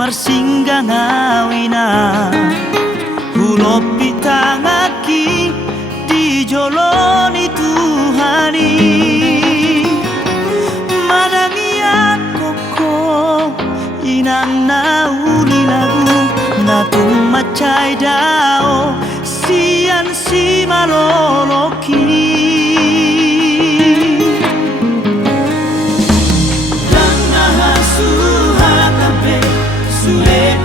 marsinggah ngawina hulopi tangaki di joloni Tuhani manangian koko inang nauli lagu natung macai dao sian si maloloki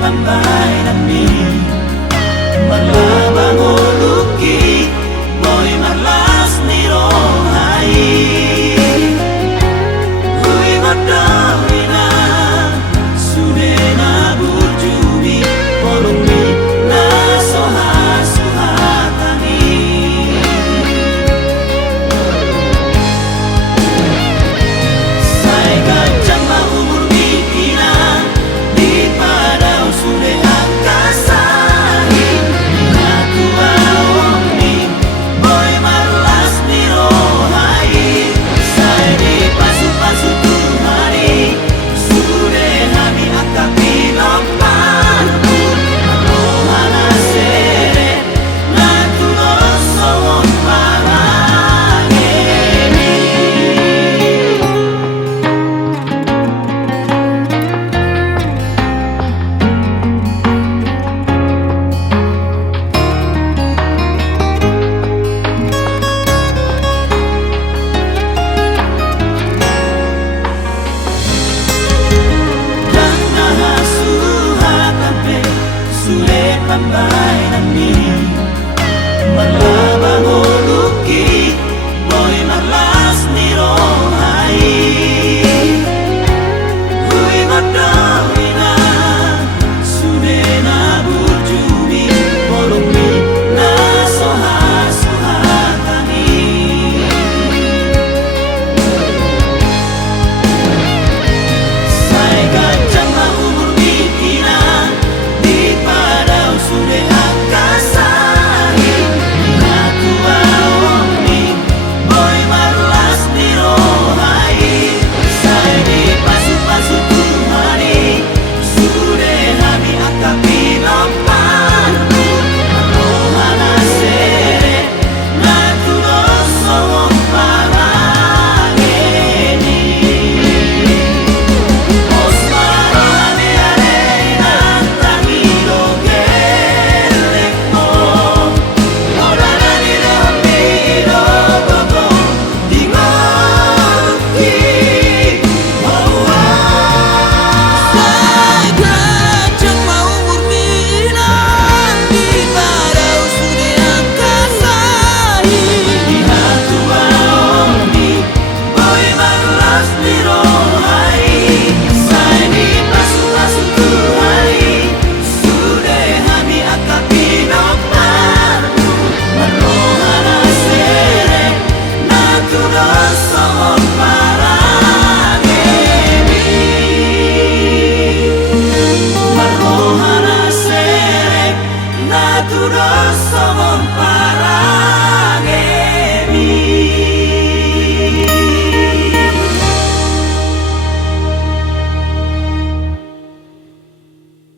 pambay nami marlabang uluki boy marlas ni rohai hui godawina sudena burjumi polumi na soha suhatani sai gajang umur mikina di padau sudah angkasahi aku aomi boy marlas ni rohai sai di pasu-pasu Tuhani sudah nami akapi lomparmu rohana sere natu nosowon parangeni pambay nami marlabang uluki boy marlas ni rohai hui godawina sudena burjumi polumi na soha suhatani sai gajang umur mikina di padau sudah angkasahi aku aomi boy marlas ni rohai sai di pasu-pasu Tuhani sudah nami akapi lomparmu rohana sere natu nosowon parangeni osmarane arena tangiro gelekmo orana ni ramiro gogo dingoki sai gajang umur mina di padau sudah angkasahi aku aomi boy marlas ni rohai sai di pasu-pasu Tuhani sudah nami akapi lomparmu rohana sere natu nosowon parangeni rohana sere natu nosowon parangeni